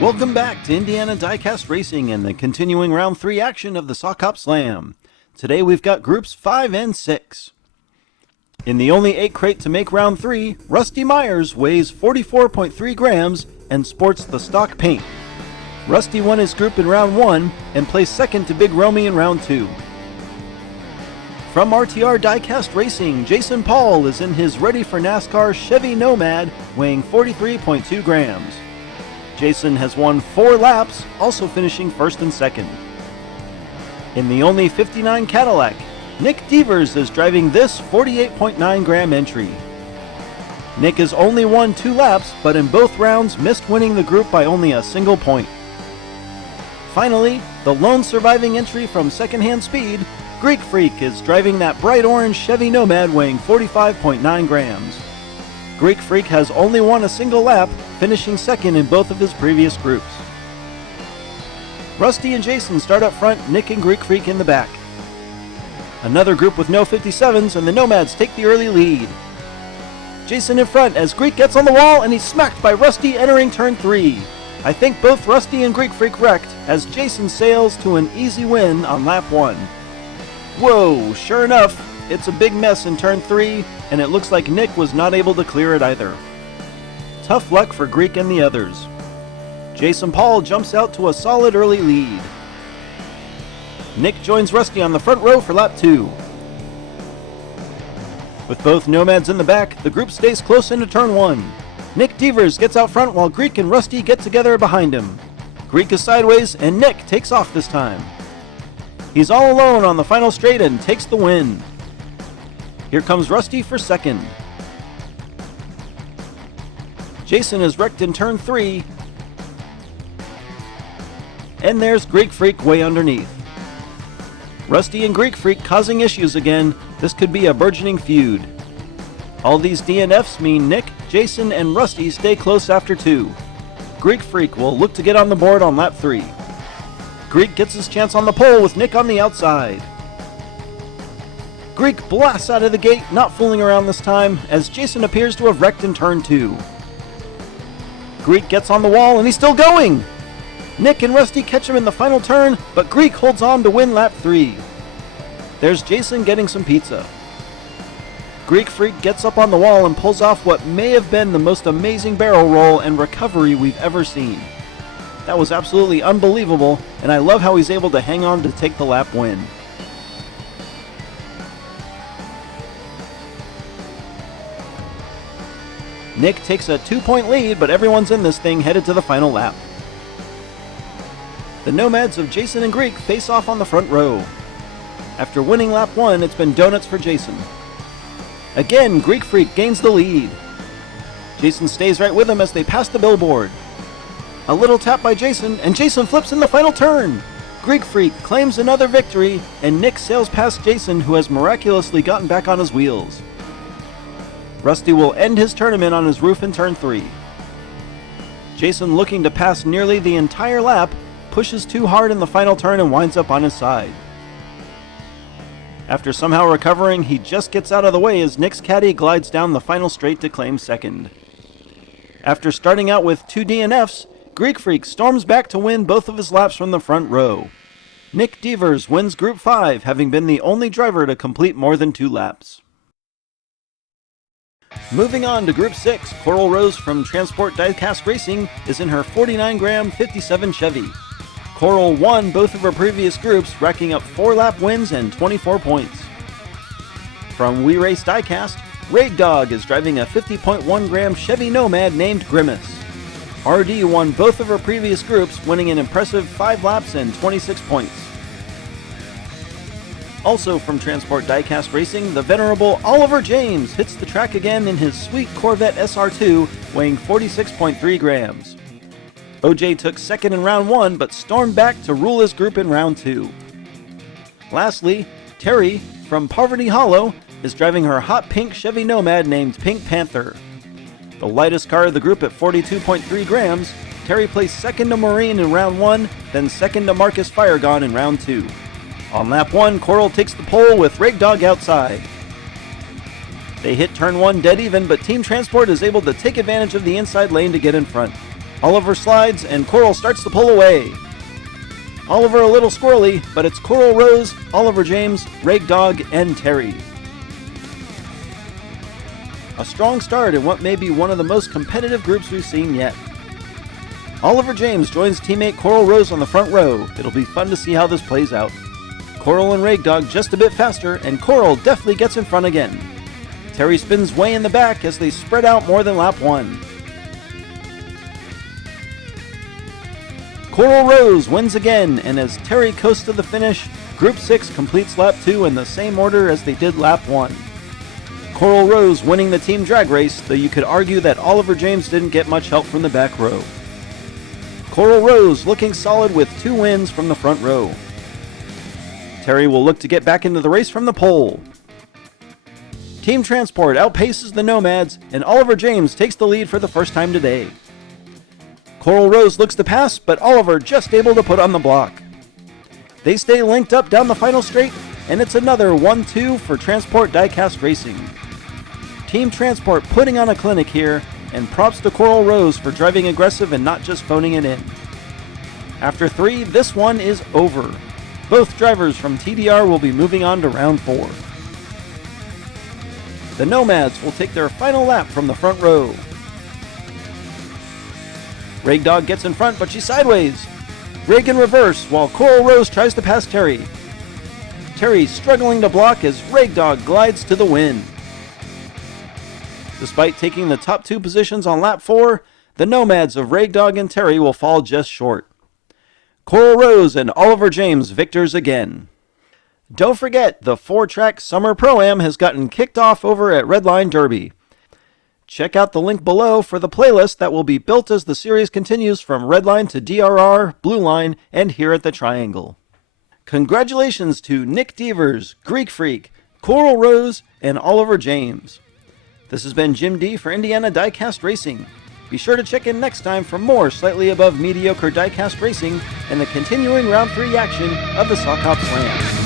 Welcome back to Indiana Diecast Racing and the continuing round 3 action of the Sock Hop Slam. Today we've got groups 5 and 6. In the only 8 crate to make round 3, Rusty Myers weighs 44.3 grams and sports the stock paint. Rusty won his group in round 1 and placed second to Big Romy in round 2. From RTR Diecast Racing, Jason Paul is in his ready for NASCAR Chevy Nomad weighing 43.2 grams. Jason has won 4 laps, also finishing first and second. In the only 59 Cadillac, Nick Devers is driving this 48.9 gram entry. Nick has only won 2 laps, but in both rounds missed winning the group by only a single point. Finally, the lone surviving entry from Secondhand Speed, Greek Freak is driving that bright orange Chevy Nomad weighing 45.9 grams. Greek Freak has only won a single lap, finishing second in both of his previous groups. Rusty and Jason start up front, Nick and Greek Freak in the back. Another group with no 57s, and the Nomads take the early lead. Jason in front as Greek gets on the wall, and he's smacked by Rusty entering turn 3. I think both Rusty and Greek Freak wrecked as Jason sails to an easy win on lap 1. Whoa, sure enough, it's a big mess in turn 3, and it looks like Nick was not able to clear it either. Tough luck for Greek and the others. Jason Paul jumps out to a solid early lead. Nick joins Rusty on the front row for lap 2. With both Nomads in the back, the group stays close into turn 1. Nick Devers gets out front while Greek and Rusty get together behind him. Greek is sideways, and Nick takes off this time. He's all alone on the final straight and takes the win. Here comes Rusty for second. Jason is wrecked in turn 3. And there's Greek Freak way underneath. Rusty and Greek Freak causing issues again. This could be a burgeoning feud. All these DNFs mean Nick, Jason, and Rusty stay close after 2. Greek Freak will look to get on the board on lap 3. Greek gets his chance on the pole with Nick on the outside. Greek blasts out of the gate, not fooling around this time, as Jason appears to have wrecked in turn 2. Greek gets on the wall and he's still going! Nick and Rusty catch him in the final turn, but Greek holds on to win lap 3. There's Jason getting some pizza. Greek Freak gets up on the wall and pulls off what may have been the most amazing barrel roll and recovery we've ever seen. That was absolutely unbelievable, and I love how he's able to hang on to take the lap win. Nick takes a 2-point lead, but everyone's in this thing headed to the final lap. The Nomads of Jason and Greek face off on the front row. After winning lap 1, it's been donuts for Jason. Again, Greek Freak gains the lead. Jason stays right with him as they pass the billboard. A little tap by Jason, and Jason flips in the final turn. Greek Freak claims another victory, and Nick sails past Jason, who has miraculously gotten back on his wheels. Rusty will end his tournament on his roof in turn 3. Jason, looking to pass nearly the entire lap, pushes too hard in the final turn and winds up on his side. After somehow recovering, he just gets out of the way as Nick's caddy glides down the final straight to claim second. After starting out with 2 DNFs, Greek Freak storms back to win both of his laps from the front row. Nick Devers wins Group 5, having been the only driver to complete more than 2 laps. Moving on to Group 6, Coral Rose from Transport Diecast Racing is in her 49-gram 57 Chevy. Coral won both of her previous groups, racking up 4 lap wins and 24 points. From We Race Diecast, Raid Dog is driving a 50.1-gram Chevy Nomad named Grimace. RD won both of her previous groups, winning an impressive 5 laps and 26 points. Also from Transport Diecast Racing, the venerable Oliver James hits the track again in his sweet Corvette SR2, weighing 46.3 grams. OJ took second in round 1, but stormed back to rule his group in round 2. Lastly, Terry from Poverty Hollow is driving her hot pink Chevy Nomad named Pink Panther. The lightest car of the group at 42.3 grams, Terry placed second to Maureen in round 1, then second to Marcus Firegon in round 2. On lap 1, Coral takes the pole with Raid Dog outside. They hit turn 1 dead even, but Team Transport is able to take advantage of the inside lane to get in front. Oliver slides, and Coral starts to pull away. Oliver a little squirrely, but it's Coral Rose, Oliver James, Rag Dog, and Terry. A strong start in what may be one of the most competitive groups we've seen yet. Oliver James joins teammate Coral Rose on the front row. It'll be fun to see how this plays out. Coral and Rag Dog just a bit faster, and Coral definitely gets in front again. Terry spins way in the back as they spread out more than lap 1. Coral Rose wins again, and as Terry coasts to the finish, Group 6 completes lap 2 in the same order as they did lap 1. Coral Rose winning the team drag race, though you could argue that Oliver James didn't get much help from the back row. Coral Rose looking solid with 2 wins from the front row. Terry will look to get back into the race from the pole. Team Transport outpaces the Nomads, and Oliver James takes the lead for the first time today. Coral Rose looks to pass, but Oliver just able to put on the block. They stay linked up down the final straight, and it's another 1-2 for Transport Diecast Racing. Team Transport putting on a clinic here, and props to Coral Rose for driving aggressive and not just phoning it in. After 3, this one is over. Both drivers from TDR will be moving on to round 4. The Nomads will take their final lap from the front row. Rag Dog gets in front, but she's sideways. Rag in reverse while Coral Rose tries to pass Terry. Terry struggling to block as Rag Dog glides to the win. Despite taking the top 2 positions on lap 4, the Nomads of Rag Dog and Terry will fall just short. Coral Rose and Oliver James victors again. Don't forget, the 4-track Summer Pro-Am has gotten kicked off over at Redline Derby. Check out the link below for the playlist that will be built as the series continues from Redline to DRR, Blue Line, and here at the Triangle. Congratulations to Nick Devers, Greek Freak, Coral Rose, and Oliver James. This has been Jim D for Indiana Diecast Racing. Be sure to check in next time for more slightly above mediocre diecast racing and the continuing round 3 action of the Sock Hop Slam.